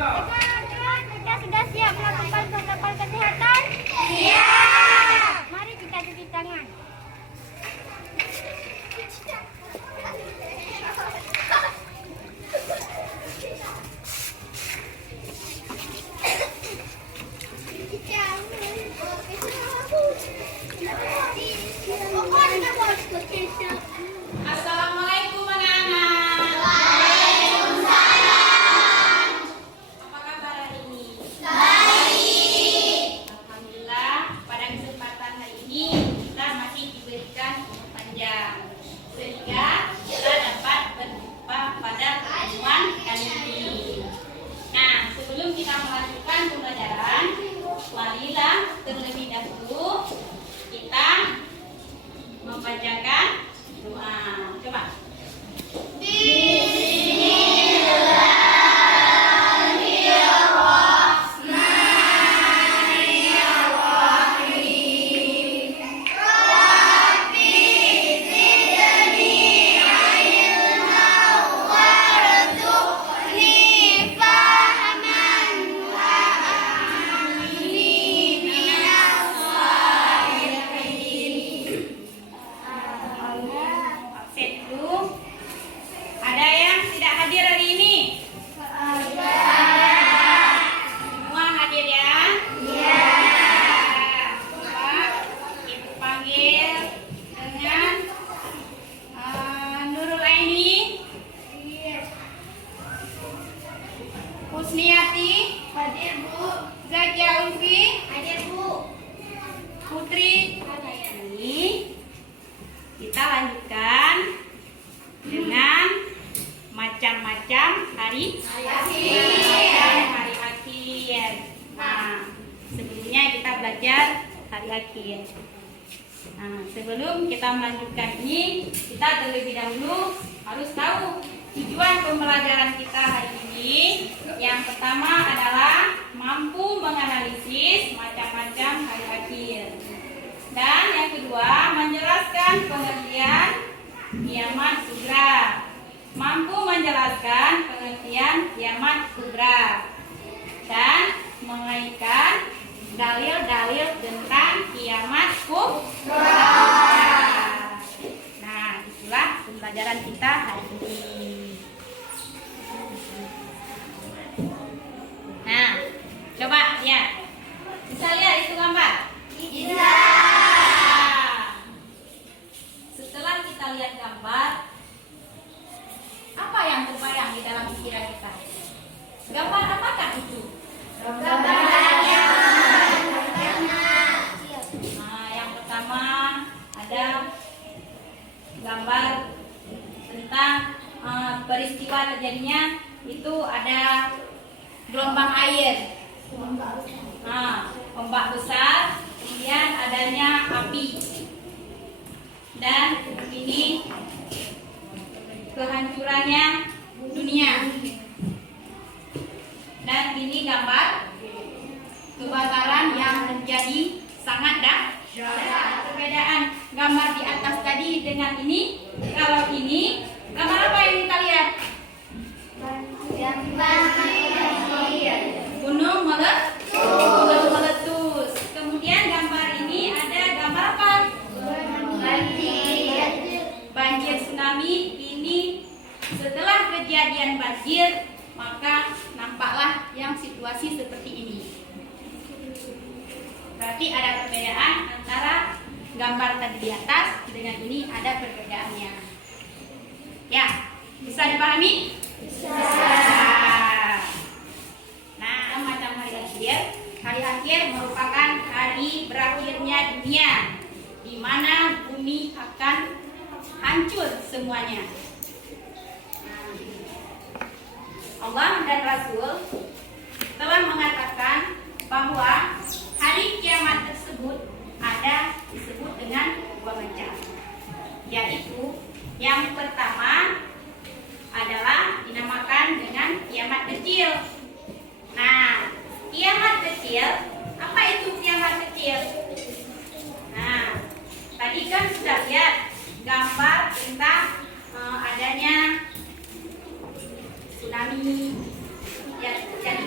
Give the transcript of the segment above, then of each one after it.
Kita sudah siap melakukan protokol kesehatan? Iya. Mari kita cuci tangan. Assalamualaikum anak-anak. Waalaikumsalam. Apa kabar hari ini? Baik. Alhamdulillah, pada kesempatan hari ini kita masih diberikan umur panjang sehingga kita dapat berjumpa pada pertemuan kali ini. Nah, sebelum kita melanjutkan pembelajaran, marilah terlebih dahulu kita membacakan doa. Coba. Absen dulu. Ada yang tidak hadir hari ini? Semua hadir ya? Iya. Coba Ibu panggil dengan Nurul Aini, Husniati, hadir Bu. Zakia Ulfi, hadir Bu. Putri, ini kita lanjutkan dengan macam-macam hari akhir. Nah, sebelumnya kita belajar hari akhir. Nah, sebelum kita melanjutkan ini, kita terlebih dahulu harus tahu tujuan pembelajaran kita hari ini. Yang pertama adalah mampu menganalisis macam-macam hari akhir. Dan yang kedua, menjelaskan pengertian kiamat kubra. Mampu menjelaskan pengertian kiamat kubra dan mengaitkan dalil-dalil tentang kiamat kubra. Nah, itulah pembelajaran kita hari ini. Nah, coba ya. Bisa lihat itu gambar? Bisa. Setelah kita lihat gambar, apa yang terbayang di dalam pikiran kita? Gambar apakah itu? Gambar Nah, yang pertama ada gambar tentang peristiwa terjadinya, itu ada gelombang air, ombak besar, kemudian adanya api, dan ini kehancurannya dunia. Dan ini gambar kebakaran yang terjadi sangat dahsyat. Perbedaan gambar di atas tadi dengan ini, kalau ini gambar apa yang kita lihat? Gunung meletus. Kemudian gambar ini ada gambar apa? Banjir tsunami. Ini setelah kejadian banjir, maka nampaklah yang situasi seperti ini. Berarti ada perbedaan antara gambar tadi di atas dengan ini, ada perbedaannya. Ya, bisa dipahami? Bisa. Nah, macam hari akhir. Hari akhir merupakan hari berakhirnya dunia, di mana bumi akan hancur semuanya. Allah dan Rasul telah mengatakan bahwa hari kiamat tersebut ada disebut dengan dua macam, yaitu yang pertama adalah dinamakan dengan kiamat kecil. Nah, kiamat kecil, apa itu kiamat kecil? Nah, tadi kan sudah lihat gambar tentang adanya tsunami yang terjadi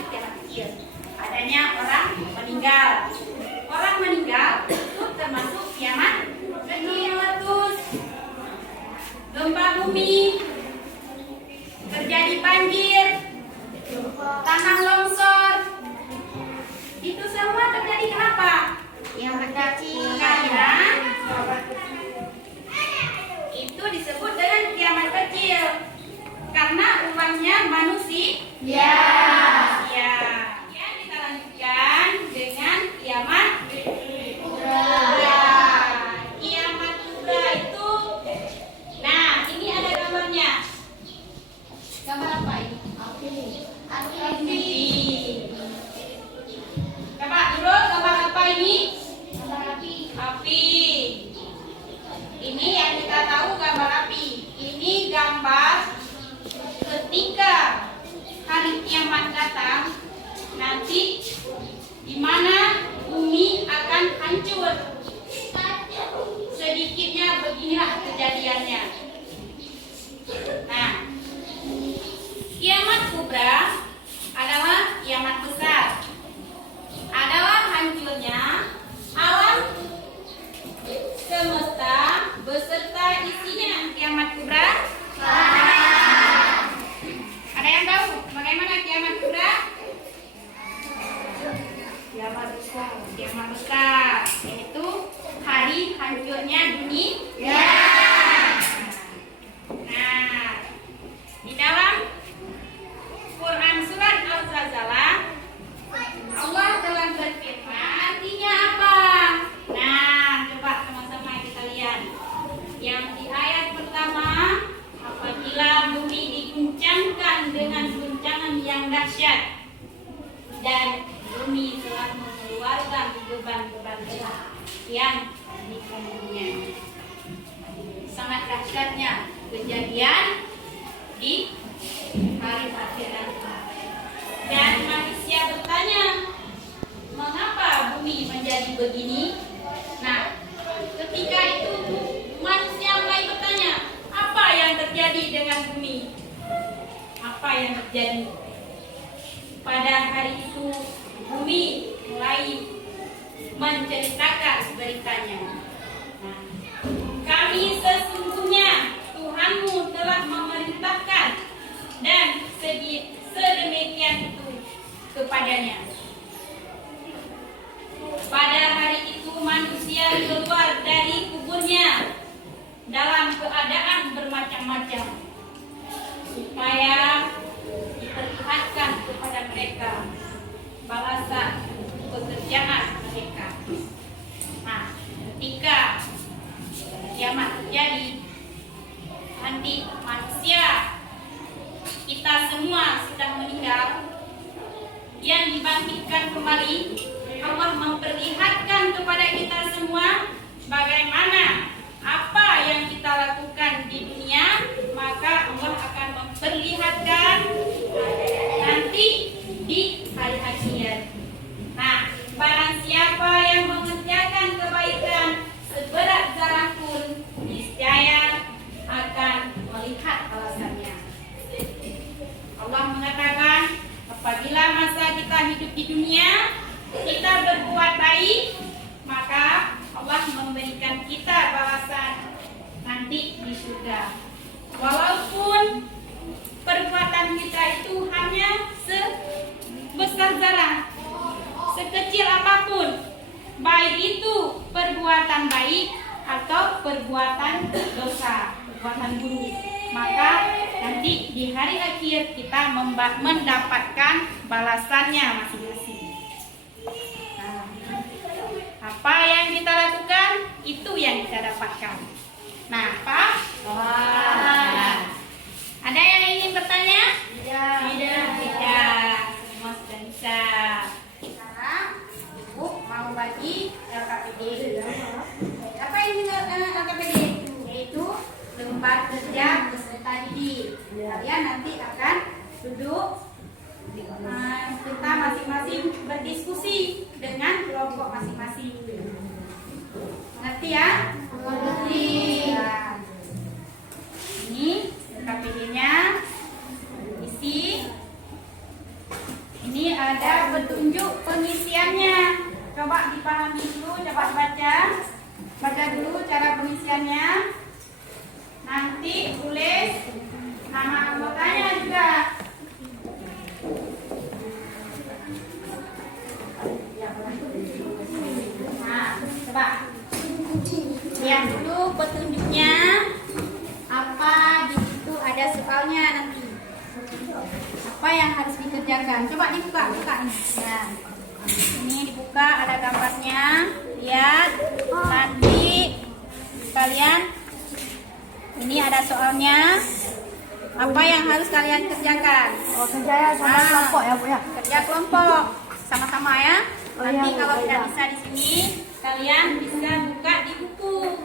kecil. Adanya orang meninggal. Orang meninggal itu termasuk kiamat kecil, meletus, gempa bumi, terjadi banjir, tanah longsor. Itu semua terjadi kenapa? Kiamat kecil. Karena itu disebut dengan kiamat kecil. Karena ulangnya manusia. Ya. Ya, kita lanjutkan dengan kiamat kubra. Kiamat kubra itu, nah ini ada gambarnya. Gambar apa ini? Api. Coba dulu gambar apa ini? Api. Ini yang kita tahu gambar api. Ini gambar ketika hari kiamat datang, nanti di mana bumi akan hancur. Sedikitnya beginilah kejadiannya. Nah, kiamat kubra adalah kiamat besar. Adalah hancurnya alam semesta beserta isinya. Kiamat kubra. Ada yang tahu bagaimana kiamat kubra? Kiamat besar, yaitu hari hancurnya dunia. Nah, di dalam Quran surat Al-Zalzalah, Allah telah berfirman, artinya apa? Nah, coba sama-sama kita lihat. Yang di ayat pertama, apabila bumi diguncangkan dengan guncangan yang dahsyat dan bumi telah mengeluarkan beban-beban berat yang dikandungnya. Sangat dahsyatnya kejadian di hari akhir nanti. Dan manusia bertanya, mengapa bumi menjadi begini? Nah, ketika itu manusia mulai bertanya, apa yang terjadi dengan bumi? Apa yang terjadi? Pada hari itu bumi mulai menceritakan beritanya. Nah, kami sesungguhnya Tuhanmu telah memerintahkan dan sedemikian itu kepadanya. Pada hari itu manusia keluar dari kuburnya dalam keadaan bermacam-macam, supaya diperlihatkan kepada mereka balasan pekerjaan mereka. Nah, ketika kiamat terjadi, nanti manusia, kita semua sudah meninggal, yang dibangkitkan kembali, Allah memperlihatkan kepada kita semua bagaimana apa yang kita lakukan di dunia, maka Allah akan memperlihatkan nanti di hari akhir. Nah, barang siapa yang mengerjakan kebaikan seberat zarah pun, niscaya akan melihat balasannya. Allah mengatakan, apabila masa kita hidup di dunia, kita berbuat baik, maka Allah memberikan kita balasan nanti di surga. Walaupun perbuatan kita itu hanya sebesar zarah, sekecil apapun, baik itu perbuatan baik atau perbuatan dosa, perbuatan buruk, maka nanti di hari akhir kita mendapatkan balasannya masing-masing. Nah, apa yang kita lakukan, itu yang kita dapatkan. Nah, Pak? Nah, ada yang ingin bertanya? Tidak. Semua sudah bisa. Sekarang Ibu mau bagi LKPD. Apa ini LKPD? Yaitu lembar kerja peserta didik. Kalian nanti akan duduk, kita masing-masing berdiskusi dengan kelompok masing-masing. Mengerti ya? Mengerti. Nah, ini KPD-nya isi ada petunjuk pengisiannya. Coba dipahami dulu, coba baca. Baca dulu cara pengisiannya. Nanti tulis nama anggotanya juga. Nah, coba lihat dulu petunjuknya. Apa di situ ada soalnya nanti. Apa yang harus dikerjakan? Coba dibuka, buka ini. Nah, ini dibuka ada gambarnya. Lihat, nanti kalian ini ada soalnya. Apa yang harus kalian kerjakan? Oh, kerja sama kelompok ya, Bu ya. Kerja kelompok sama-sama ya. Oh, Nanti iya, kalau Bu, tidak iya. bisa di sini, kalian bisa buka di buku.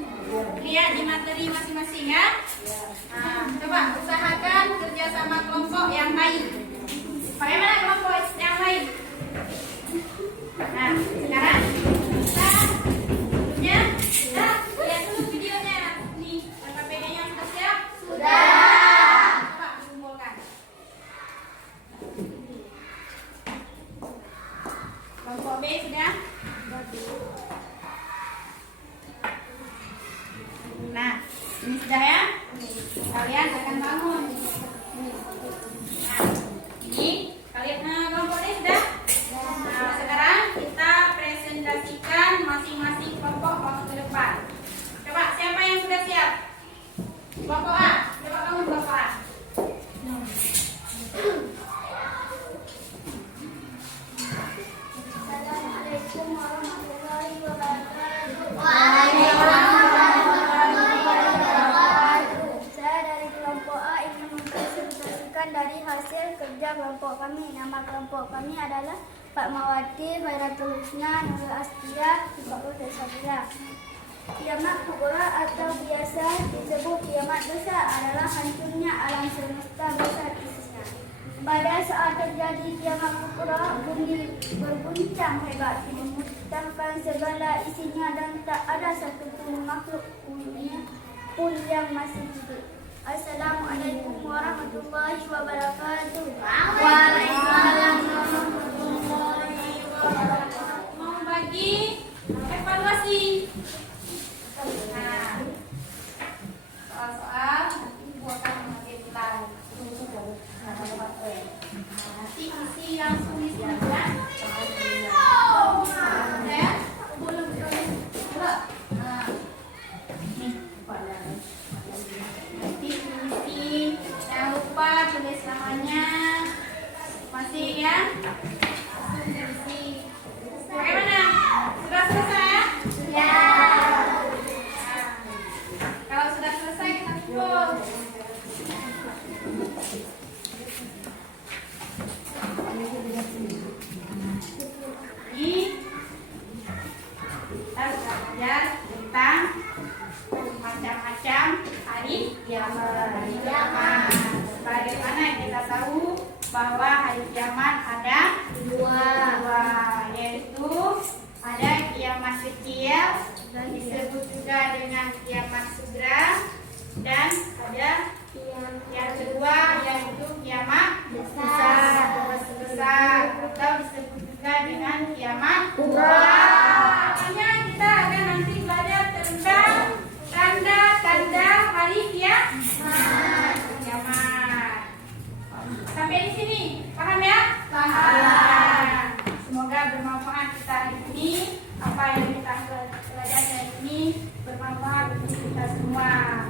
Lihat di materi masing-masing ya. Nah, coba usahakan kerja sama kelompok yang lain. Bagaimana kelompok yang lain? Nah, sekarang kita punya kita lihat dulu videonya. Nih, KPD-nya sudah siap? Sudah. Coba dikumpulkan. Kelompok B sudah? Nah, ini sudah ya? Kalian akan bangun. Nah, ini kalian kelompok D sudah? Nah, sekarang kita presentasikan masing-masing kelompok waktu ke depan. Coba siapa yang sudah siap? Kelompok A, coba bangun kelompok A. Assalamualaikum warahmatullahi wabarakatuh. Saya dari kelompok A ingin mempresentasikan dari hasil kerja kelompok kami. Nama kelompok kami adalah Fatmawati, Khairatul Husna, Nurul Astia, Sifatul Sabila. Kiamat kubra atau biasa disebut kiamat besar adalah hancurnya alam semesta besar isinya. Pada saat terjadi kiamat kubra, bumi berguncang hebat, memusnahkan segala isinya dan tak ada satu pun makhluk pun yang masih hidup. Assalamualaikum warahmatullahi wabarakatuh. Waalaikumsalam warahmatullahi wabarakatuh. Mau bagi evaluasi. Nah, soal-soal ibu akan mengambil ulang. Nanti isi langsung di sini ya. Ya, belum nah, nih, nanti isi. Jangan lupa tulis namanya. Masih ya? Langsung diisi. Bagaimana? Sudah selesai ya? Ya. Kalau sudah selesai kita kumpul. Ini kita sudah belajar tentang macam-macam hari kiamat. Bagaimana kita tahu bahwa hari kiamat ada dua, yaitu ada kiamat kecil dan disebut juga dengan kiamat sugra, dan ada yang kedua yaitu kiamat besar atau disebut juga dengan kiamat kubra. Makanya kita akan nanti belajar tentang tanda-tanda hari kiamat. Sampai di sini, paham ya? Paham. Semoga bermanfaat kita hari ini. Apa yang kita pelajari hari ini bermanfaat untuk kita semua.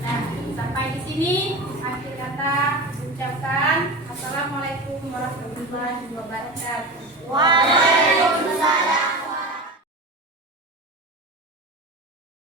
Nah, sampai di sini akhir kata ucapkan Assalamualaikum warahmatullahi wabarakatuh. Waalaikumsalam.